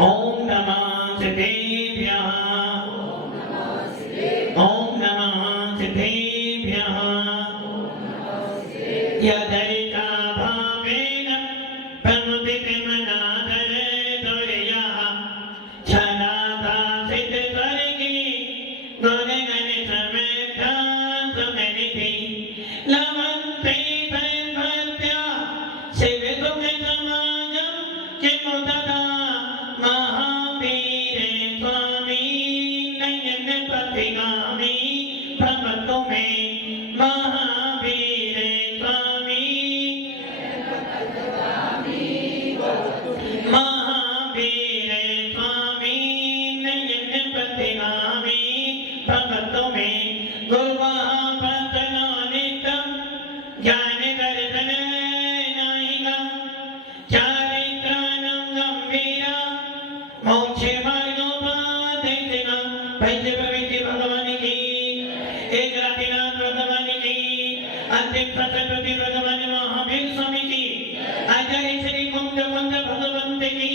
ओम नमः सिद्धेभ्यः ओम नमः सिद्धेभ्यः यदरिता भावेन प्रमुदितमनादरे तुर्यः छनादा सिद्धस्वर्गे गुणगण समेधा सुमनिधि लवन्ते सर्वत्या शिवदुःख समाजं किमुददा महावीरे स्वामी नयन प्रतिगामी भवतु मे महावीरे स्वामी महावीरे स्वामी नयन प्रतिगामी भवतु मे गुरुवाह पतनानितं ज्ञान दर्शन नाहिकं चारित्राणं गंभीरा मोक्ष मार्गोपादेशिनं वैद्यप्रविधि भगवान की एक रातिनाथ भगवान की अंतिम सतप्रति भगवान महावीर स्वामी की आचार्य श्री कुंज कुंज भगवंत की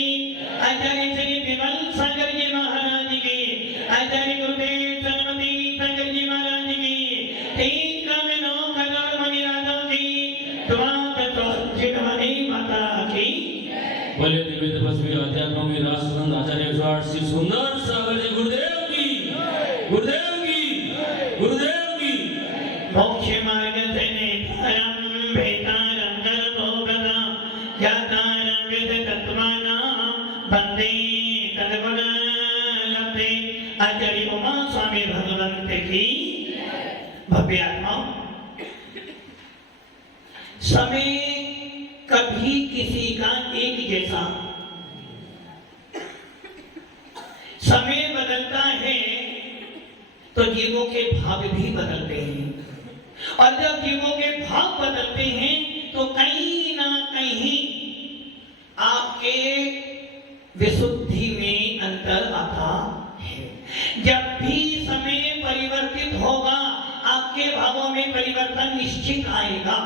आचार्य श्री विमल सागर जी महाराज की आचार्य गुरुदेव सरस्वती सागर जी महाराज की तीन क्रम नौ करोड़ मणि राजा की द्वाद तो चिन्मणि माता की बोले दिव्य तपस्वी अध्यात्म में राष्ट्रसंत आचार्य 108 श्री सुंदर सागर जी गुरुदेव की गुरुदेव की गुरुदेव की मोक्ष मार्ग से निधारम भेदारम गर्भोगता जातारम विद तत्वानां बंदे तद्गुण लब्धे आचार्य उमा स्वामी भगवंत की भव्य आत्मा। समय कभी किसी का एक जैसा समय बदलता है तो जीवों के भाव भी बदलते हैं और जब जीवों के भाव बदलते हैं तो कहीं ना कहीं आपके विशुद्धि में अंतर आता है। जब भी समय परिवर्तित होगा आपके भावों में परिवर्तन निश्चित आएगा।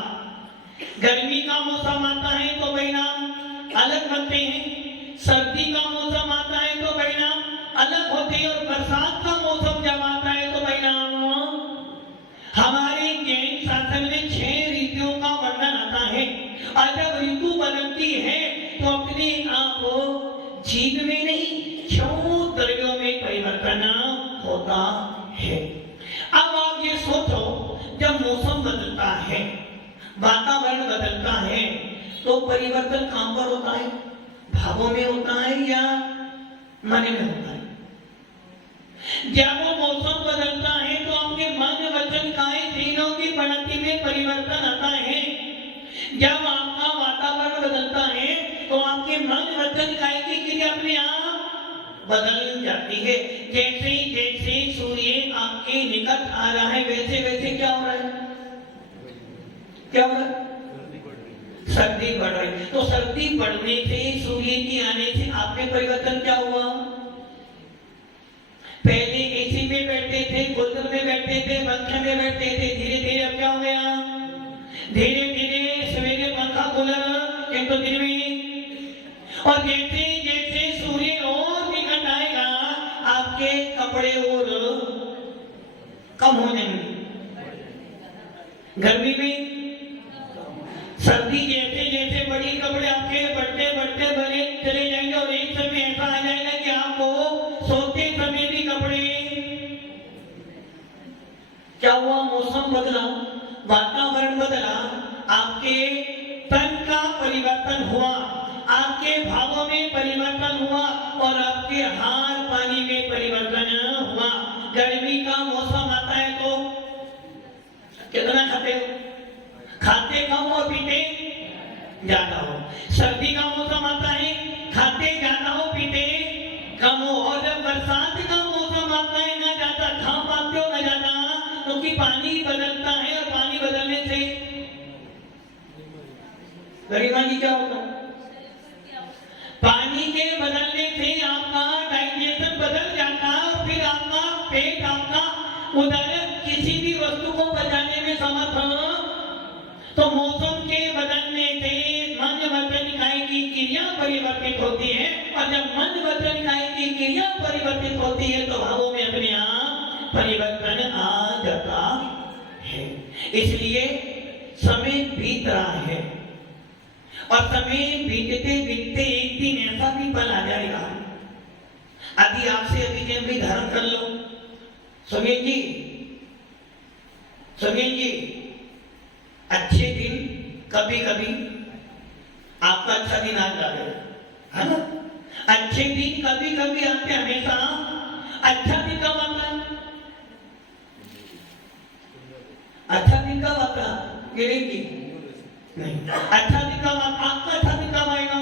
गर्मी का मौसम आता है तो परिणाम अलग बनते हैं, सर्दी का मौसम आता है तो परिणाम अलग होते हैं और बरसात का मौसम जब आता है तो परिणाम हमारे जैन शास्त्र में 6 ऋतुओं का वर्णन आता है और जब ऋतु बदलती है तो अपने आप जीव में नहीं 6 द्रव्यों में परिवर्तन होता है। अब आप ये सोचो जब मौसम बदलता है वातावरण बदलता है तो परिवर्तन कहां पर होता है? भावों में होता है या मन में होता है? जब वो मौसम बदलता है तो आपके मन वचन काया तीनों की बनती में परिवर्तन आता है। जब आपका वातावरण बदलता है तो आपके मन वचन काया की क्रिया अपने आप बदल जाती है। जैसे जैसे सूर्य आपके निकट आ रहा है वैसे वैसे क्या हो रहा है? क्या हो रहा है? सर्दी बढ़ रही है। तो सर्दी बढ़ने से सूर्य की आने से आप में परिवर्तन क्या हुआ? पहले एसी में बैठते थे, गोदर में बैठते थे, पंखे में बैठते थे, धीरे धीरे अब क्या हो गया? धीरे धीरे सवेरे पंखा कूलर एक तो दिन में। और जैसे जैसे सूर्य और निकट आएगा आपके कपड़े और कम हो जाएंगे। गर्मी में सर्दी जैसे जैसे बड़ी कपड़े आपके बढ़ते बढ़ते बड़े चले जाएंगे और एक समय ऐसा आ जाएगा कि आपको सोते समय भी कपड़े। क्या हुआ? मौसम बदला, वातावरण बदला, आपके तन का परिवर्तन हुआ, आपके भावों में परिवर्तन हुआ और आपके आहार पानी में परिवर्तन हुआ। गर्मी का मौसम आता है तो कितना खाते हो? खाते कम और पीते ज्यादा हो। सर्दी का मौसम आता है खाते ज्यादा हो पीते कम हो। और जब बरसात का मौसम आता है ना ज्यादा खा पाते हो ना ज्यादा, क्योंकि पानी बदलता है और पानी बदलने से गरिमा जी क्या होता है? पानी के बदलने से आपका डाइजेशन बदल जाता है और फिर आपका पेट आपका उधर किसी भी वस्तु को बचाने में समर्थ हो। तो मौसम के बदलने से मन वचन काया की क्रिया परिवर्तित होती है, और जब मन वचन काया की क्रिया परिवर्तित होती है तो भावों में अपने आप परिवर्तन आ जाता है। इसलिए समय बीत रहा है, और समय बीतते बीतते एक दिन ऐसा भी पल आ जाएगा। अभी आपसे अभी जब भी धारण कर लो, सुमेन जी, सुमेन जी, अच्छे दिन कभी कभी आपका अच्छा दिन आ जाए, है ना? अच्छे दिन कभी कभी आते, हमेशा अच्छा दिन कब आता है? अच्छा दिन कब आता है गिरीश जी? नहीं, अच्छा दिन कब आता? आपका अच्छा दिन कब आएगा?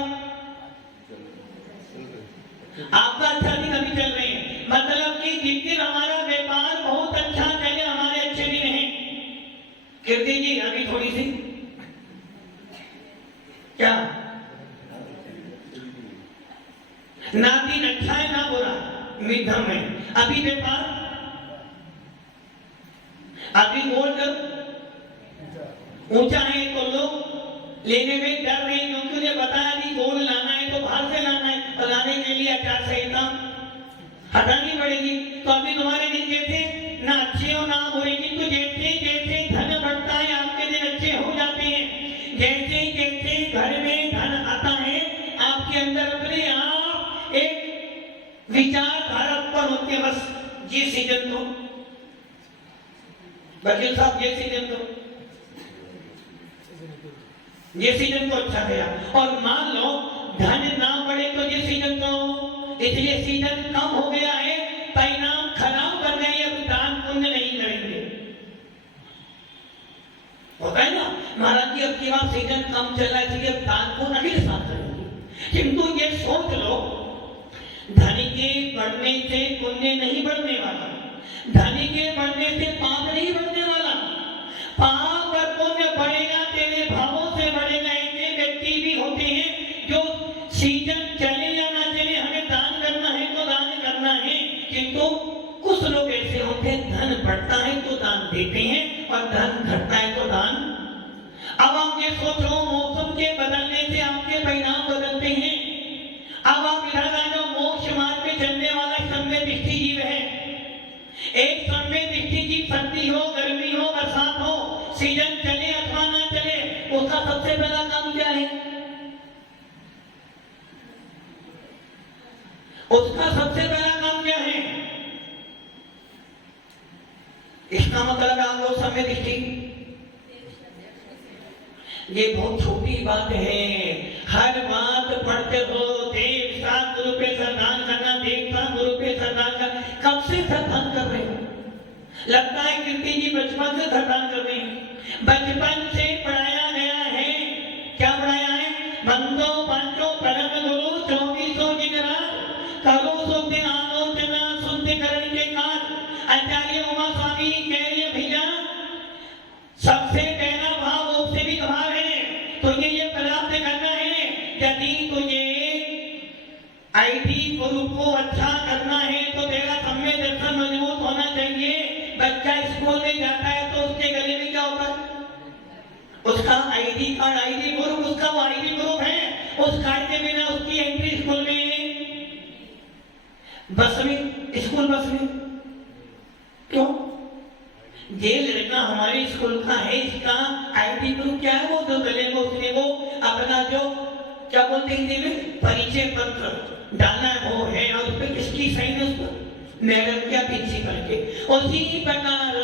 आपका अच्छा दिन अभी चल रहे हैं, मतलब कि जिस दिन हमारा व्यापार बहुत अच्छा चले, हमारे अच्छे दिन हैं। कीर्ति जी अभी थोड़ी सी क्या ना दिन अच्छा है ना बुरा, मध्यम है। अभी व्यापार, अभी गोल्ड ऊंचा है तो लोग लेने में डर रहे, क्योंकि उन्हें बताया अभी गोल्ड लाना है तो बाहर से लाना है, और लाने के लिए आचार संहिता हटानी पड़ेगी। तो अभी तुम्हारे दिन कैसे ना अच्छे हो ना बुरे, किंतु जैसे जैसे धन बढ़ता है आपके दिन अच्छे हो जाते हैं। जैसे जैसे घर में धन आता है आपके अंदर अपने आप एक विचारधारा उत्पन्न होती है, बस ये सीजन तो वकील साहब, ये सीजन तो ये सीजन तो अच्छा गया, और मान लो धन ना बढ़े तो ये सीजन तो, इसलिए सीजन कम हो गया है, परिणाम खराब बन गए, अब दान पुण्य नहीं करेंगे। होता है ना महाराज जी, अब की बात सीजन कम चल रहा है इसलिए दान पुण्य अगले साल करेंगे। किंतु ये सोच लो, धन के बढ़ने से पुण्य नहीं बढ़ने वाला, धन के बढ़ने से पाप नहीं बढ़ने वाला। पाप और पुण्य बढ़ेगा तेरे भावों से बढ़ेगा। ऐसे व्यक्ति भी होते हैं जो सीजन चले या ना चले, हमें दान करना है तो दान करना है, किंतु कुछ लोग ऐसे होते हैं धन बढ़ता है तो दान देते हैं, और धन घटता है तो दान। अब आप ये सोचो, मौसम के बदलने से आपके परिणाम बदलते हैं। अब आप इधर आ जाओ, मोक्ष मार्ग में चलने वाला सम्य दृष्टि जीव है। एक सम्य दृष्टि जीव, सर्दी हो गर्मी हो बरसात हो, सीजन चले अथवा ना चले, उसका सबसे पहला काम क्या है? उसका सबसे पहला काम क्या है? इसका मतलब आप लोग समय दृष्टि, ये बहुत छोटी बात है। हर बात पढ़ते हो, देव साथ गुरु पे श्रद्धान करना, देव साथ गुरु पे श्रद्धान करना, कब से श्रद्धान कर रहे हो? लगता है कीर्ति जी बचपन से श्रद्धान कर रहे हैं। बचपन से पढ़ाया गया है, क्या पढ़ाया है? मंदो पंचो परम गुरु 24 दिन रात, करो सो दिन आलोचना शुद्धिकरण के काज। आचार्य उमा स्वामी कह रहे भैया, सबसे पहला भाव उससे भी भाव है, तो ये प्राप्त करना है। यदि तुझे आईटी गुरु को अच्छा करना है तो तेरा सम्य दर्शन मजबूत होना चाहिए। बच्चा स्कूल में जाता है तो उसके गले में क्या होता है? उसका आईडी कार्ड, आईडी ग्रुप, उसका वो आईडी ग्रुप है। उस कार्ड के बिना उसकी एंट्री स्कूल में, बस में, स्कूल बस में क्यों? ये लड़का हमारे स्कूल का है, इसका आईडी ग्रुप क्या है? वो जो गले में उसने वो अपना जो क्या बोलते हैं हिंदी में, परिचय पत्र डालना वो है, और उस पर किसकी साइन है? उस पर मैडम क्या प्रिंसिपल के। उसी प्रकार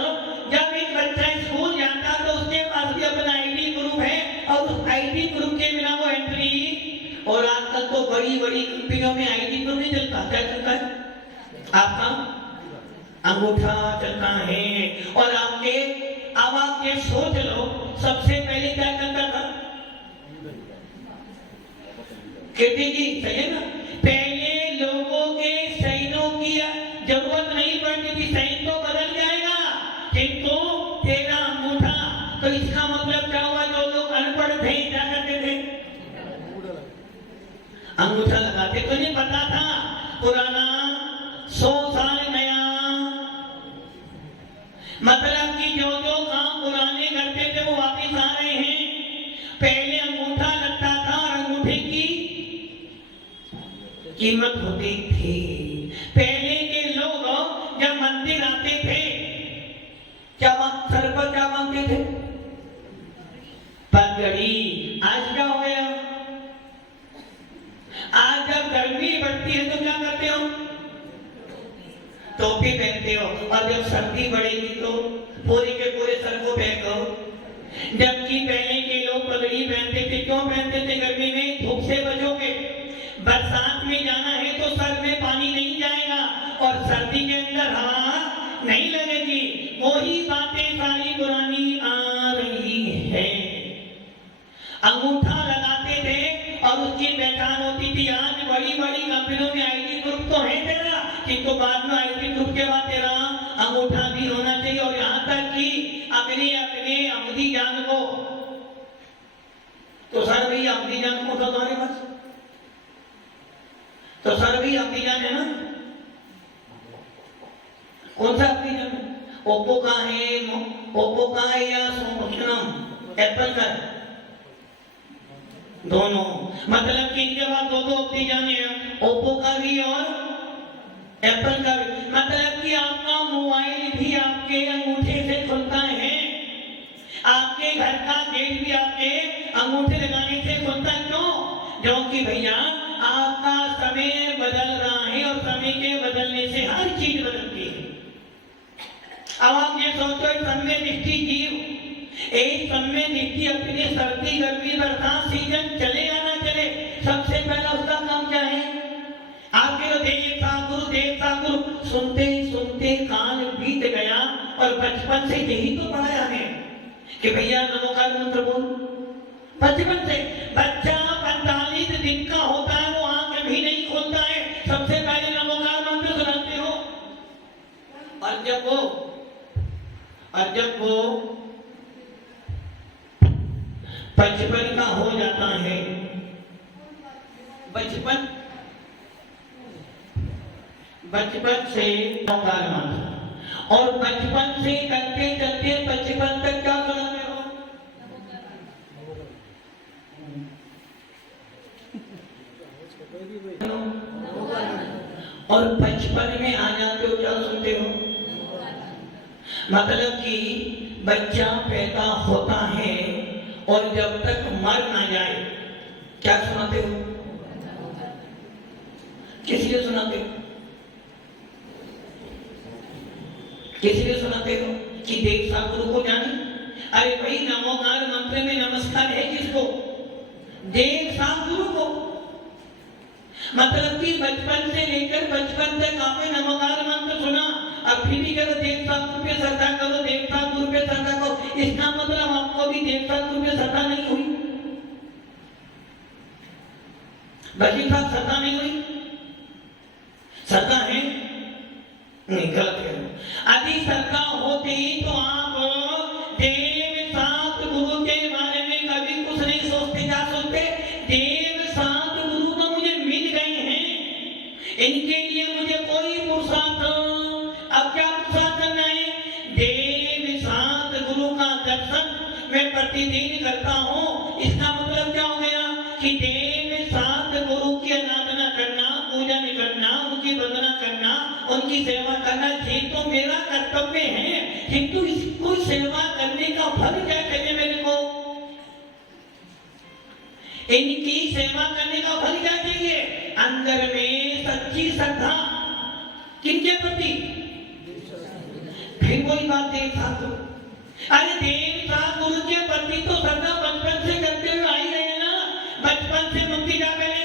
जब एक बच्चा स्कूल जाता तो उसके पास भी अपना आईडी ग्रुप है, और उस आईडी ग्रुप के बिना वो एंट्री। और आजकल तो बड़ी बड़ी कंपनियों में आईडी ग्रुप नहीं चलता, क्या चलता है? आपका अंगूठा चलता है। और आपके, अब आप ये सोच लो, सबसे पहले क्या चलता था? कीर्ति जी सही है ना? पहले लोगों के साइनों की जरूरत नहीं पड़ती थी, साइन तो बदल जाएगा, किंतु तेरा अंगूठा, तो इसका मतलब क्या हुआ? जो लोग अनपढ़ थे क्या करते थे? अंगूठा लगाते। तो नहीं पता था पुराना 100 साल नया, मतलब कि जो जो काम पुराने करते थे वो वापिस आ रहे हैं। पहले अंगूठा लगता था, और अंगूठे की कीमत होती थी। पहले के लोग जब मंदिर आते थे क्या सर पर क्या मांगते थे? पगड़ी। आज क्या हो गया? आज जब गर्मी बढ़ती है तो क्या करते हो? टोपी पहनते हो। और जब सर्दी बढ़ेगी तो पूरे के पूरे सर को फेंको। जबकि पहले के लोग पगड़ी पहनते थे। क्यों पहनते थे? गर्मी में धूप से बचोगे। बरसात में जाना है तो सर में पानी नहीं जाएगा और सर्दी के अंदर हवा नहीं लगेगी। वही बातें सारी पुरानी आ रही है। अंगूठा लगाते थे और उसकी पहचान होती थी। आज बड़ी बड़ी कंपनियों में आईडी ग्रुप तो है तेरा, किंतु बाद में आईडी ग्रुप के बाद तेरा अंगूठा भी होना चाहिए। और यहाँ तक कि अपने अपने अवधि जान को तो सर भी अवधि जान को तो तुम्हारे पास तो सर भी अवधि जान है ना? कौन सा अवधि जान? ओप्पो का है या एप्पल का है? दोनों। मतलब कि इनके बाद दो अवधि जाने हैं, ओप्पो का भी और एप्पल का भी। मतलब कि आपका मोबाइल भी आपके अंगूठे से खुलता है। आपके घर का गेट भी आपके अंगूठे लगाने से खुलता है। क्यों? क्योंकि भैया आपका समय बदल रहा है और समय के बदलने से हर चीज बदलती है। अब आप ये सोचो समय दृष्टि जीव एक समय दृष्टि अपने सर्दी गर्मी बरसात सीजन चले या ना चले, सबसे पहला उसका काम क्या है? आपके देवता गुरु सुनते सुनते काल बीत गया और बचपन से यही तो पढ़ाया है कि भैया नमोकार मंत्र बोल। बचपन से बच्चा 45 दिन का होता है, वो आंख भी नहीं खोलता है, सबसे पहले नमोकार मंत्र सुनाते हो। और जब वो 55 का हो जाता है, बचपन से नमोकार मंत्र, और बचपन से करते करते 55 तक क्या सुनाते हो? और 55 में आ जाते हो क्या सुनते हो? मतलब कि बच्चा पैदा होता है और जब तक मर ना जाए क्या सुनाते हो? किस लिए सुनाते हो? किस लिए सुनाते हो? कि देवता गुरु को जाने। अरे भाई नमोकार मंत्र में नमस्कार है किसको? देवता गुरु को। मतलब कि बचपन से लेकर बचपन तक आपने नमोकार मंत्र सुना, अब फिर भी करो देवता गुरु पे श्रद्धा करो, देवता गुरु पे श्रद्धा करो। इसका मतलब आपको भी देवता गुरु पे श्रद्धा नहीं हुई, बल्कि श्रद्धा नहीं हुई। श्रद्धा है नहीं, गलत है। यदि श्रद्धा होती तो आप देव सात गुरु के बारे में कभी कुछ नहीं सोचते। क्या सोचते? देव सात गुरु तो मुझे मिल गए हैं, इनके लिए मुझे कोई पुरुषार्थ। अब क्या पुरुषार्थ करना है? देव सात गुरु का दर्शन मैं प्रतिदिन करता हूँ। इसका मतलब क्या हो गया कि देव सात गुरु की आराधना करना, पूजन करना, उनकी वंदना करना, उनकी सेवा करना ये तो मेरा कर्तव्य है। किंतु इसको सेवा करने का फल क्या चाहिए मेरे को? इनकी सेवा करने का फल क्या चाहिए? अंदर में सच्ची श्रद्धा किनके प्रति? फिर कोई बात देवता गुरु। अरे देवता गुरु के प्रति तो श्रद्धा बचपन से करते हुए आई रहे ना। बचपन से मंदिर जा, पहले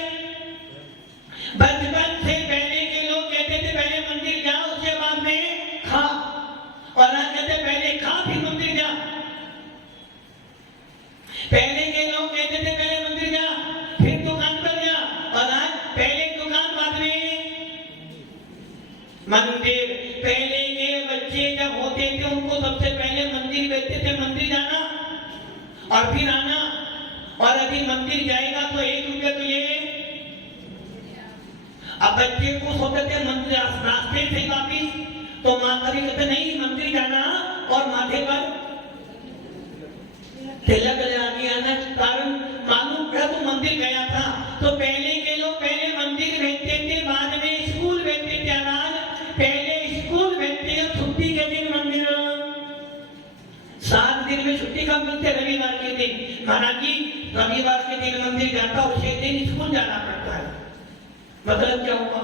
बचपन से पहले के लोग कहते थे पहले मंदिर जा उसके बाद में खा, और आज कहते पहले खा फिर मंदिर जा। पहले के लोग कहते थे पहले मंदिर जा फिर दुकान पर जा, और आज पहले दुकान बाद में मंदिर। पहले के बच्चे जब होते थे उनको सबसे पहले मंदिर भेजते थे, मंदिर जाना और फिर आना। और यदि मंदिर जाएगा तो 1 रुपया तो ये। अब बच्चे को सोचते थे मंदिर रास्ते से वापिस, तो माता भी कहते नहीं मंदिर जाना और माथे पर तिलक लगा के आना। कारण मालूम पड़ा तो मंदिर गया था। तो पहले के लोग पहले मंदिर भेजते थे रविवार के दिन मंदिर जाता है, उसे दिन स्कूल जाना पड़ता है। मतलब क्या हुआ?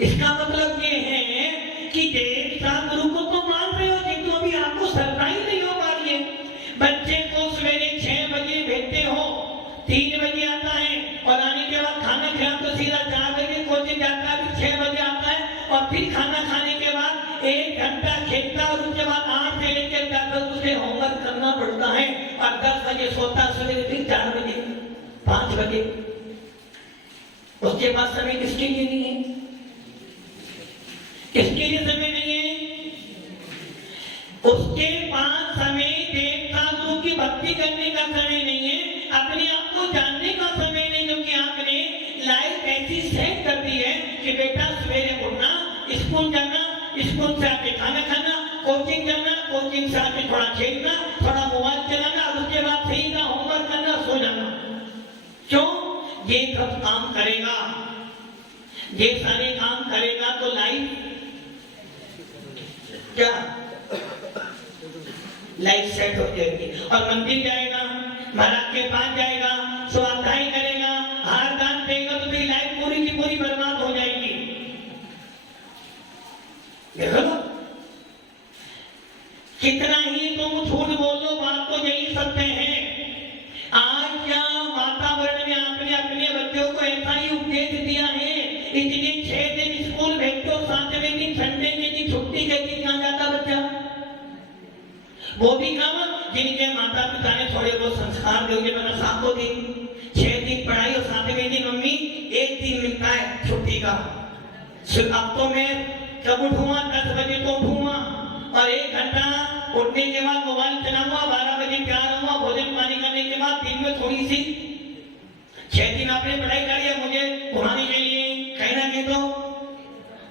इसका मतलब ये है कि देवता गुरु को तो मान रहे हो, लेकिन अभी आपको श्रद्धा ही नहीं हो पा रही है। बच्चे को सवेरे 6 बजे भेजते हो, 3 बजे आता है और आने के बाद खाना खिला तो सीधा 4 बजे कोचिंग जाता है, फिर 6 बजे आता है और फिर खाना खाने के बाद 1 घंटा खेलता और उसके बाद 8 से लेकर 10 तक उसे होमवर्क करना पड़ता है और 10 बजे सोता, सवेरे फिर 4 बजे 5 बजे। उसके बाद समय किसके लिए नहीं है? किसके लिए समय नहीं है? उसके पास समय देवता गुरु की भक्ति करने का समय नहीं है, अपने आप को जानने का समय नहीं, क्योंकि आपने लाइफ ऐसी सेट कर दी है कि बेटा सवेरे उठना, स्कूल जाना, स्कूल से आके खाना खाना, कोचिंग जाना, कोचिंग से आके थोड़ा खेलना, थोड़ा मोबाइल चलाना और उसके बाद सीधा होमवर्क करना, सो जाना। क्यों? ये सब काम करेगा, ये सारे काम करेगा तो लाइफ क्या? लाइफ सेट हो जाएगी। और मंदिर जाएगा, महाराज के पास जाएगा, स्वाध्याय करेगा, हार दान देगा, तो फिर लाइफ पूरी की पूरी बर्बाद हो जाएगी। देखो कितना ही तुम झूठ बोलो, बात तो यही सत्य है। आज क्या वातावरण में आपने अपने बच्चों को ऐसा ही उपदेश दिया है, इसलिए 6 दिन स्कूल भेजते हो, 7वें दिन संडे के दिन छुट्टी के दिन कहाँ जाता बच्चा? वो भी काम जिनके माता पिता ने थोड़े बहुत संस्कार दिए, बना 7 दिन 6 दिन पढ़ाई और 7वें दिन मम्मी 1 दिन मिलता है छुट्टी का। अब तो मैं कब उठूंगा? 10 बजे तो उठूंगा और 1 घंटा उठने के बाद मोबाइल चलाऊंगा, 12 बजे तैयार होऊंगा, भोजन पानी करने के बाद दिन में थोड़ी सी 6 दिन आपने पढ़ाई करी है, मुझे घुमाने के लिए कहीं ना कहीं तो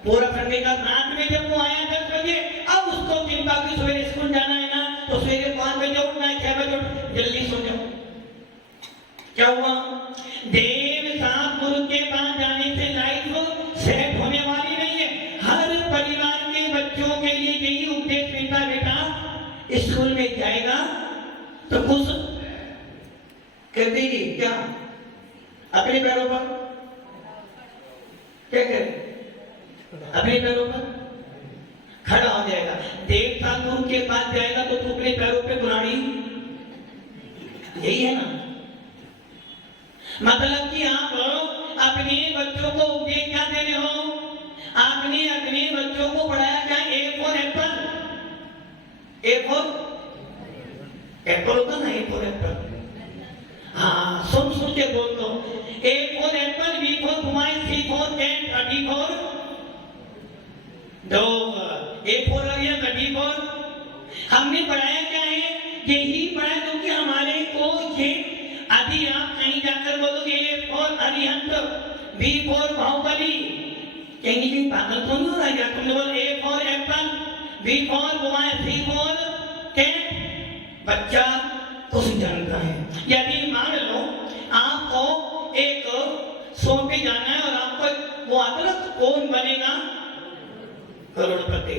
पूरा करने का। रात में जब वो आया 10 बजे, अब उसको चिंता की सवेरे स्कूल जाना है ना, तो सवेरे 5 बजे उठना है, 6 बजे उठ, जल्दी सो जाओ। क्या हुआ? देव साहब गुरु के पास जाने से लाइफ सेट होने वाली नहीं है। हर परिवार के बच्चों के लिए यही उपदेश मिलता है, बेटा स्कूल में जाएगा तो खुश कर देगी क्या? अपने पैरों पर क्या करे? अपने पैरों पर खड़ा हो जाएगा। देवता गुरु के पास जाएगा तो तू अपने पैरों पे कुल्हाड़ी, यही है ना? मतलब कि आप अपने बच्चों को उपदेश क्या दे रहे हो? आपने अपने बच्चों को पढ़ाया क्या? A for Apple, A for Apple होता ना, A फॉर एप्पल। हाँ, सुन सुन के बोल दो। A for apple, B for mobile, C for cat, D for dog, A for Aryan, D for. हमने पढ़ाया क्या है? यही पढ़ाया, क्योंकि हमारे को ये आदि आप कहीं जाकर बोलोगे A for Arihant, B for Baahubali, कहेंगे कि पागल तो नहीं हो रहा है? तुमने बोल A for apple, B for mobile, C for cat, बच्चा कुछ जानता है। यदि मान लो आपको एक शो पे जाना है और आपको वो आता ना, कौन बनेगा करोड़पति,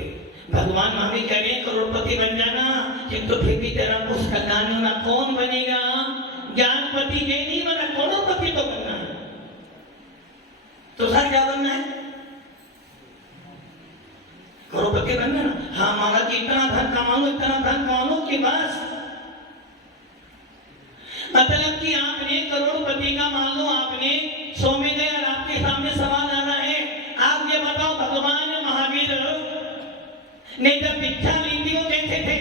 भगवान महावीर कह रहे हैं करोड़पति बन जाना, किंतु तो फिर भी तेरा कुछ कल्याण होना। कौन बनेगा? ज्ञानपति ये नहीं बना, करोड़पति तो बनना है। तो सर क्या बनना है? करोड़पति बनना ना। हाँ महाराज, इतना धन कमा लो, इतना धन कमा लो कि बस, मतलब कि आपने करोड़पति का मान लो आपने सो में गए और आपके सामने सवाल आना है, आप ये बताओ भगवान महावीर ने जब भिक्षा ली थी वो कैसे थे?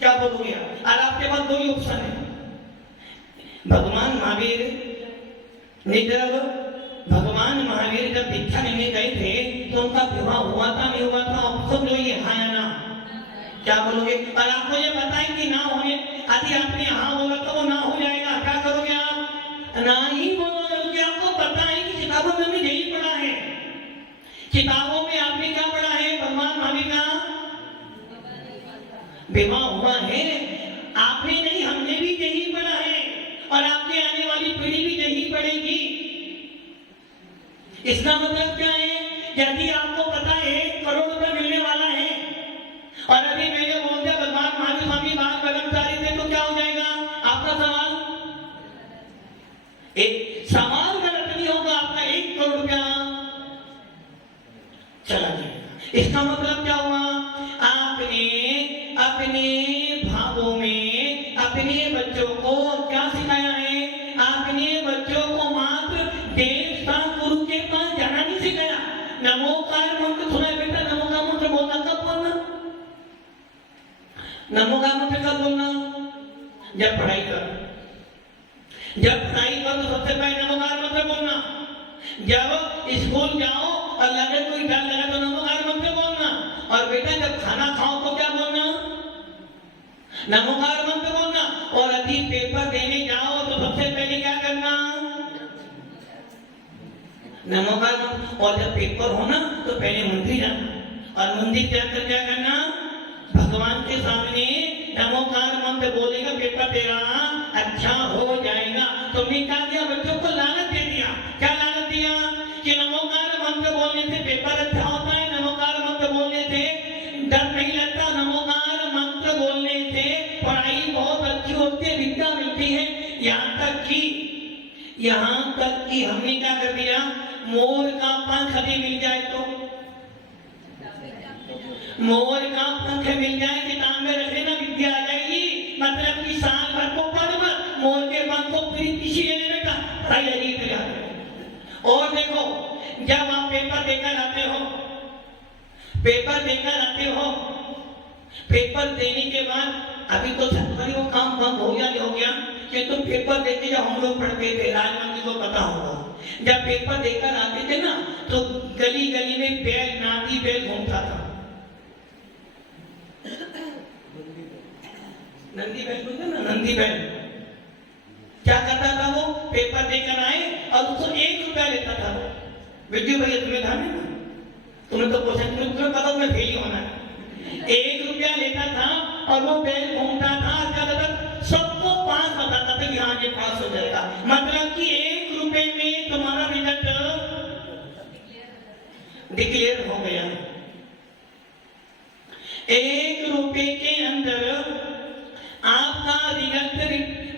क्या बोलोगे? और आपके पास 2 ही ऑप्शन है। भगवान महावीर ने जब भिक्षा लेने गए थे तो उनका विवाह हुआ था नहीं हुआ था? सब लोग ये हाँ या ना, क्या बोलोगे? और आपको ये बताएं कि ना होने, यदि आपने हाँ बोला तो वो ना हो जाएगा, क्या करोगे आप? ना ही बोलोगे, क्योंकि आपको पता है कि किताबों में हमने यही पढ़ा है। किताबों में आपने क्या पढ़ा है? भगवान महावीर का विवाह हुआ है। आपने नहीं, हमने भी यही पढ़ा है और आपके आने वाली पीढ़ी भी यही पढ़ेगी। इसका मतलब क्या है? यदि आपको पता है 1 करोड़ रुपए मिलने वाला है और अभी मैंने बोल दिया भगवान महावीर स्वामी बाल ब्रह्मचारी थे, तो क्या हो जाएगा? आपका एक सवाल गलत नहीं होगा, आपका 1 करोड़ रुपया चला जाएगा। इसका मतलब क्या हुआ? आपने अपने भावों में अपने बच्चों को क्या सिखाया है? आपने बच्चों को मात्र देवता गुरु के पास जाना नहीं सिखाया। नमोकार मंत्र सुना है बेटा? नमोकार मंत्र बोलना कब बोलना? नमोकार मंत्र कब बोलना? जब पढ़ाई कर, जब पढ़ाई कर तो सबसे पहले नमोकार मंत्र बोलना। जब स्कूल जाओ और लगे कोई डर लगा तो नमोकार मंत्र बोलना। और बेटा जब खाना खाओ तो क्या बोलना? नमोकार मंत्र बोलना। और यदि पेपर देने जाओ तो सबसे पहले क्या करना? नमोकार मंत्र। और जब पेपर हो ना तो पहले मंदिर जाना और मंदिर जाकर क्या करना? भगवान के सामने नमोकार मंत्र बोलेगा, पेपर तेरा अच्छा हो जाएगा। तुमने क्या दिया? बच्चों को लालच दे दिया। क्या लालच दिया? कि नमोकार मंत्र बोलने से पेपर अच्छा होता है, नमोकार मंत्र बोलने से डर नहीं लगता, नमोकार मंत्र बोलने से पढ़ाई बहुत अच्छी होती है, विद्या मिलती है। यहाँ तक कि हमने क्या कर दिया? मोर का पंख यदि मिल जाए तो, मोर का पंख मिल जाए किताब में रखे ना, विद्या आ जाएगी। मतलब कि साल भर को पढ़ मत, मोर के पंख को किसी लेने में पढ़ाई लगी तैयार। और देखो जब आप पेपर देकर आते हो, पेपर देकर आते हो, पेपर देने के बाद अभी तो सरकारी वो काम बंद हो गया, हो गया कि तुम पेपर देके जब हम लोग पढ़ते थे, राजमंत्री को पता होगा, जब पेपर देकर आते थे ना तो गली गली में बैल, नाती बैल घूमता था। नंदी बैल बोलते ना, नंदी बैल। क्या करता था वो? पेपर देकर आए और उसको 1 रुपया लेता था। विद्यु भैया तुम्हें ध्यान है ना, तुम्हें तो क्वेश्चन तुम्हें पता, तुम्हें फेल ही होना है। 1 रुपया लेता था और वो बैल घूमता था, सबको पास बताता था कि हाँ ये पास हो जाएगा। मतलब कि 1 रुपए में तुम्हारा रिजल्ट डिक्लेयर हो गया। 1 रुपए के अंदर आपका रिजल्ट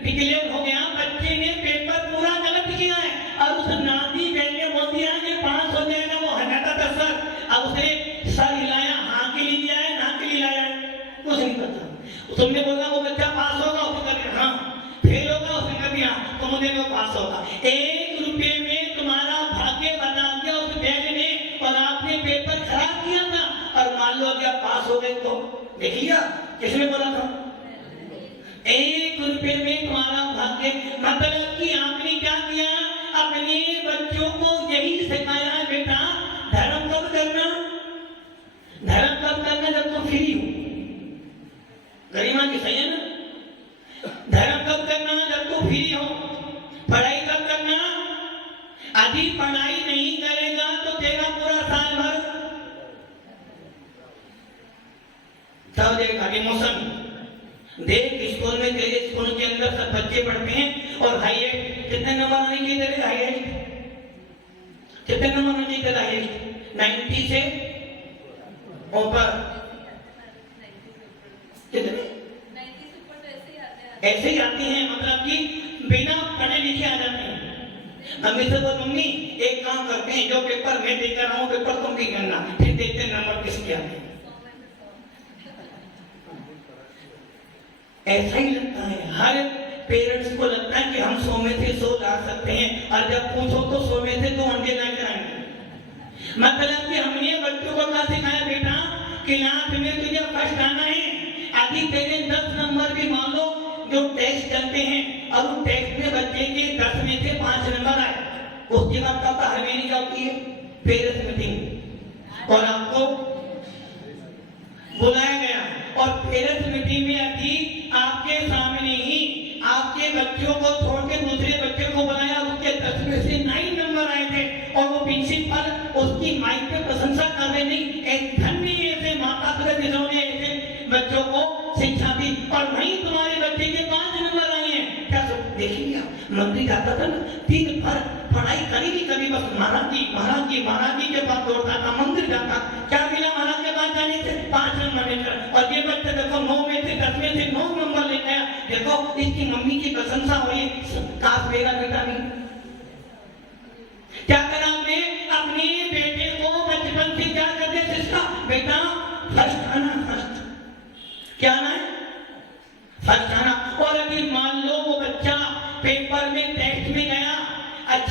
डिक्लेयर हो गया। बच्चे ने पेपर पूरा गलत किया है और उस नाती बैल ने बोल दिया ये पास हो जाएगा। वो हटाता था सर, अब उसने सर हिलाया, हाँ के लिए दिया है, ना के लिए लाया है, कुछ नहीं पता। तुमने बोला वो बच्चा पास होगा, उसने कर दिया हाँ, फेल होगा, उसने कर दिया तो मुझे वो पास होगा। 1 रुपए में तुम्हारा भाग्य बता दिया उस बैल ने, और आपने पेपर खराब किया था और मान लो अगर पास हो गए तो देख लिया किसने बोला था? 1 रुपए में तुम्हारा भाग्य। मतलब कि आपने क्या किया? अपने बच्चों को यही सिखाया है बेटा, धर्म कब करना? धर्म कब करना? जब तुम फ्री हो। गरिमा की सही है ना? धर्म कब करना? जब तू फ्री हो। पढ़ाई कब करना? यदि पढ़ाई नहीं करेगा तो तेरा पूरा साल भर सब देखा मौसम देख। स्कूल में तेरे स्कूल के अंदर सब बच्चे पढ़ते हैं और हाईएस्ट कितने नंबर आने चाहिए तेरे? हाईएस्ट कितने नंबर आने चाहिए तेरे? हाईएस्ट 90 से ऊपर। कितने? ऐसे ही आते हैं, मतलब कि बिना पढ़े लिखे आ जाते हैं। मम्मी से बोल, मम्मी एक काम करते हैं, जो पेपर मैं देकर आऊं पेपर तुम भी करना, फिर देखते हैं नंबर किसके आते हैं। ऐसा ही लगता है, हर पेरेंट्स को लगता है कि हम 100 में से 100 ला सकते हैं, और जब पूछो तो 100 में से 2 अंडे लाकर आएंगे। मतलब कि हमने बच्चों को क्या सिखाया बेटा? क्लास में तुझे फर्स्ट आना है। यदि तेरे 10 नंबर भी मान लो जो टेस्ट चलते हैं, अब उस टेस्ट में बच्चे के 10 में से 5 नंबर आए, उसके बाद क्या हर महीने क्या होती है? पेरेंट्स मीटिंग, और आपको बुलाया गया। और पेरेंट्स मीटिंग में यदि आपके सामने ही आपके बच्चों को छोड़ के दूसरे बच्चे को बुलाया, उसके 10 में से 9 नंबर आए थे, और वो प्रिंसिपल उसकी माइक पे प्रशंसा कर रहे, नहीं एक धन्य ऐसे माता पिता जिन्होंने ऐसे बच्चों को शिक्षा दी, और वहीं तुम्हारे बच्चे के 5 नंबर आए हैं। क्या सब देखिए, मंत्री जाता था ना, 3 भर पढ़ाई करी नहीं, कभी बस महाराज जी महाराज जी महाराज जी के पास दौड़ता था, मंदिर जाता। क्या मिला महाराज के पास जाने से? 5 नंबर लेकर। और ये बच्चा देखो 9 में से 10 में से 9 नंबर लेकर आया। देखो इसकी मम्मी की प्रशंसा हो रही, काश मेरा बेटा भी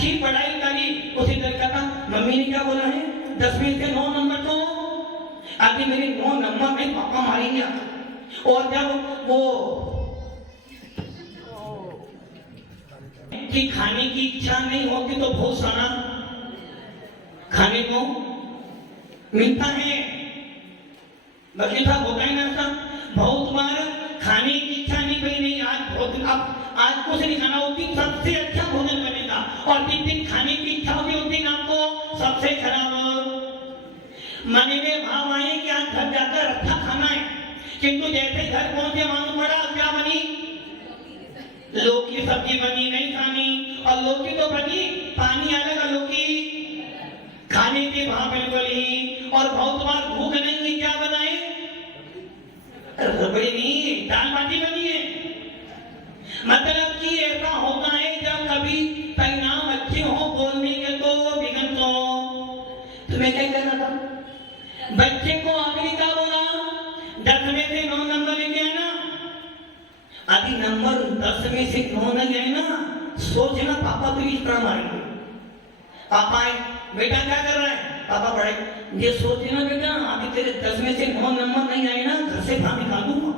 अच्छी पढ़ाई करी, उसी तरीका था। मम्मी ने क्या बोला है, 10 में से 9 नंबर तो आगे मेरे 9 नंबर में पापा मारेंगे। और जब वो कि खाने की इच्छा नहीं होती तो बहुत सारा खाने को मिलता है, बल्कि था होता ही ना ऐसा। बहुत बार खाने की इच्छा नहीं, भाई नहीं आज बहुत अब आज कुछ नहीं खाना, उस दिन सबसे अच्छा भोजन बनेगा, और जिस दिन खाने की इच्छा होगी उस दिन आपको सबसे खराब मन में भाव आए कि आज घर जाकर अच्छा खाना है, किंतु जैसे घर पहुंचे मालूम पड़ा क्या बनी, लौकी की सब्जी बनी, नहीं खानी, और लौकी तो बनी पानी अलग, लौकी खाने के भाव बिल्कुल ही। और बहुत बार भूख नहीं, क्या बनाए, रबड़ी नहीं दाल बाटी बनी है। मतलब कि ऐसा होता है जब कभी परिणाम अच्छे हो बोलने के तो विघन तो मैं क्या करना था, बच्चे को आखिरी का बोला 10 में से 9 नंबर लेके आना। अभी नंबर 10 में से 9 नहीं आए ना, सोचना पापा तो इस तरह मारेंगे। पापा है, बेटा क्या कर रहा है, पापा पढ़े, ये सोचना बेटा अभी तेरे 10 में से 9 नंबर नहीं आए ना, घर से बाहर निकाल दूंगा।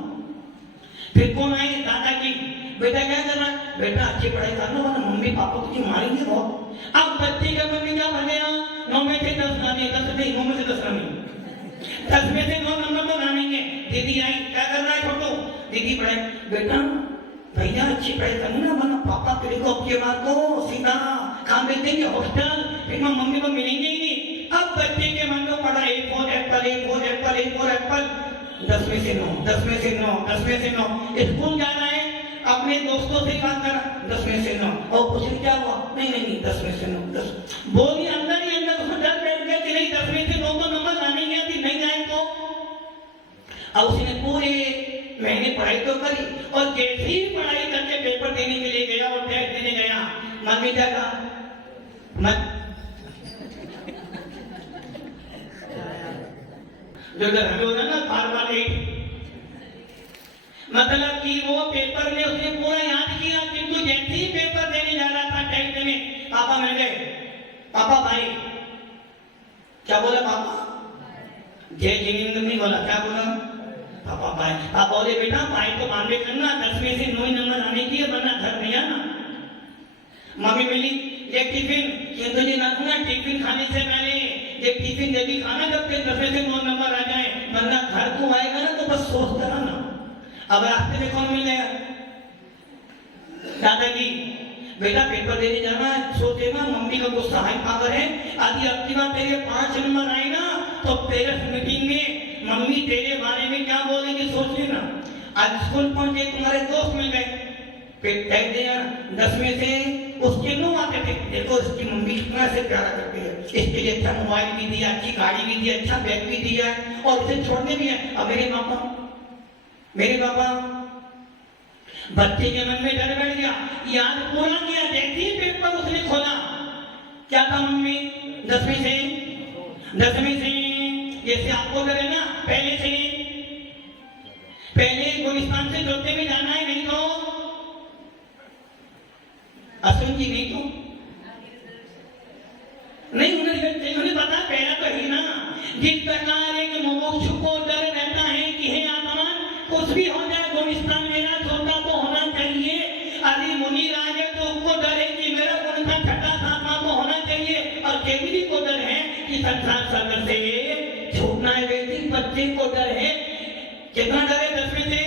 फिर कौन आए, दादाजी, बेटा क्या कर रहा है, बेटा अच्छी पढ़ाई करना वरना मम्मी पापा तुझे मारेंगे बहुत। अब बच्चे का मम्मी क्या बन गया, 9 में से 10 लाने, 10 नहीं 9 में से 10 लाने, 10 में से 9 नंबर तो लानेंगे। दीदी आई, क्या कर रहा है छोटू, दीदी पढ़ाई, बेटा भैया अच्छी पढ़ाई करनी ना वरना पापा तेरे को अब के बाद तो सीधा काम भेज देंगे हॉस्टल, फिर मम्मी को मिलेंगे ही नहीं। अब बच्चे के मन में पड़ा एक फोर एप्पल, एक फोर एप्पल, एक फोर एप्पल, 10 में से 9, 10 में से 9, 10 में से 9। स्कूल जा रहा है, अपने दोस्तों से बात कर, 10 में से 9, और कुछ क्या हुआ, नहीं नहीं नहीं 10 में से 9, 10 बोली अंदर ही अंदर उसको डर बैठ गया कि नहीं 10 में से 9 तो नंबर लाने गया थी, नहीं जाए तो। अब उसने पूरे महीने पढ़ाई तो करी, और जैसे ही पढ़ाई करके पेपर देने के लिए गया और टेस्ट देने गया, मम्मी क्या कहा, जो घर होता ना बार मतलब कि वो पेपर में उसने पूरा याद किया, किंतु जैसे ही पेपर देने जा रहा था टेस्ट देने, पापा मिल गए, पापा भाई, क्या बोला पापा, जय जिनेंद्र नहीं बोला, क्या बोला पापा भाई। आप बोले बेटा भाई को मानवे करना, 10 में से 9 नंबर आने की, वरना घर नहीं आना। मम्मी मिली एक टिफिन, किंतु जी ना टिफिन खाने से पहले एक टिफिन यदि खाना जब तक 10 में से 9 नंबर आ जाए, वरना घर को आएगा ना तो बस सोच कर ना। अब रास्ते में कौन मिल जाएगा, दादाजी, बेटा पेपर देने जाना है, सोचेगा मम्मी का गुस्सा हाई पावर है, आदि अब की बार तेरे 5 नंबर आए ना तो पेरेंट्स मीटिंग में मम्मी तेरे बारे में क्या बोलेंगे सोच लेना। आज स्कूल पहुंचे, तुम्हारे दोस्त मिल गए, टेस्ट दिया, 10 में से उसके 9 आते थे, देखो इसकी मम्मी कितना से प्यारा करती है, इसके लिए अच्छा मोबाइल भी दिया, अच्छी गाड़ी भी दिया, अच्छा बैग भी दिया, और उसे छोड़ने भी है। अब मेरे पापा बच्चे के मन में डर बैठ गया, याद पूरा किया, देखिए पेपर उसने खोला, क्या था मम्मी, 10 में से, 10 में से, जैसे आपको डरे ना पहले से, पहले गुलिस्तान से जोते में जाना है, नहीं तो अश्विन जी नहीं तो नहीं, उन्हें पता पहला तो ही ना। जिस प्रकार एक मुमुक्षु को डर रहता है कि हे आत्मान कुछ भी हो जाए गुलिस्तान मेरा छोटा तो होना चाहिए, अरे मुनि राज तो उसको डर है कि मेरा गुलिस्तान छठा सातवां तो होना चाहिए, और केवली को डर है कि संसार सागर से छूटना है। वैसे बच्चे को डर है, कितना डर है, 10 में से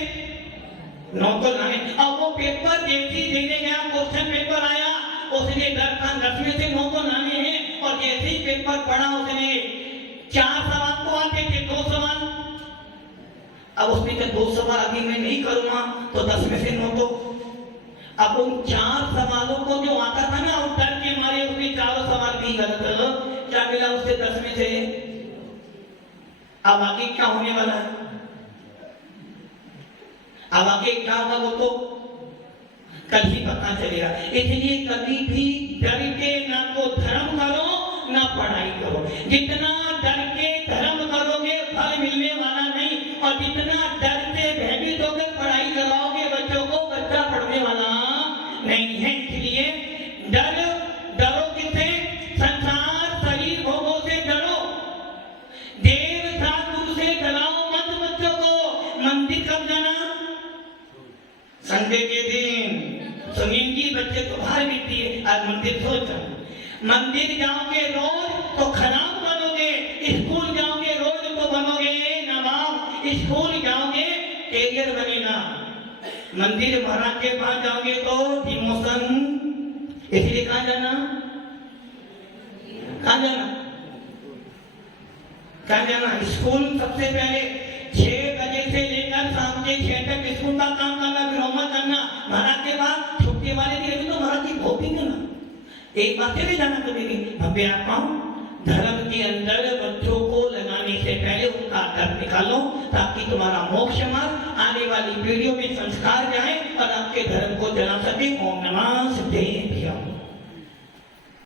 9 तो लाने। अब वो पेपर जैसी देने गया, क्वेश्चन पेपर आया, उसने डर था 10 में से 9 तो लाने हैं, और जैसे ही पेपर पढ़ा उसने 4 सवाल तो आते थे, 2 सवाल, अब उसने कहा 2 सवाल अभी मैं नहीं करूंगा तो 10 में से 9 तो। अब उन 4 सवालों को जो आता था ना, उस डर के मारे उसने 4 सवाल भी गलत, क्या मिला उससे 10 में से। अब आगे क्या होने वाला है, अब आगे क्या होगा वो तो कल ही पता चलेगा। इसलिए कभी भी डर के ना तो धर्म करो ना पढ़ाई करो, जितना डर के धर्म करोगे फल मिलने वाला नहीं, और जितना डर से भयभीत होकर पढ़ाई कराओगे बच्चों को, बच्चा पढ़ने वाला नहीं है। इसलिए डरो कि मंदिर जाओगे रोज तो खराब बनोगे, स्कूल जाओगे रोज तो बनोगे नवाब, स्कूल जाओगे कैरियर बनेगा, मंदिर महाराज के पास जाओगे तो डिमोशन। इसलिए कहाँ जाना, कहाँ जाना, कहाँ जाना? स्कूल सबसे पहले 6 बजे से लेकर शाम के 6 तक स्कूल का काम करना, फिर होमवर्क करना, महाराज के बाद छुट्टी वाले दिन तो महाराज की भोटिंग करना, एक बात भी जाना करेगी। भव्य आत्माओं, धर्म के अंदर बच्चों को लगाने से पहले उनका अर्थ निकालो, ताकि तुम्हारा मोक्ष मार्ग आने वाली पीढ़ियों में संस्कार जाए और आपके धर्म को जला सके। ओम नमः सिद्धेभ्यः।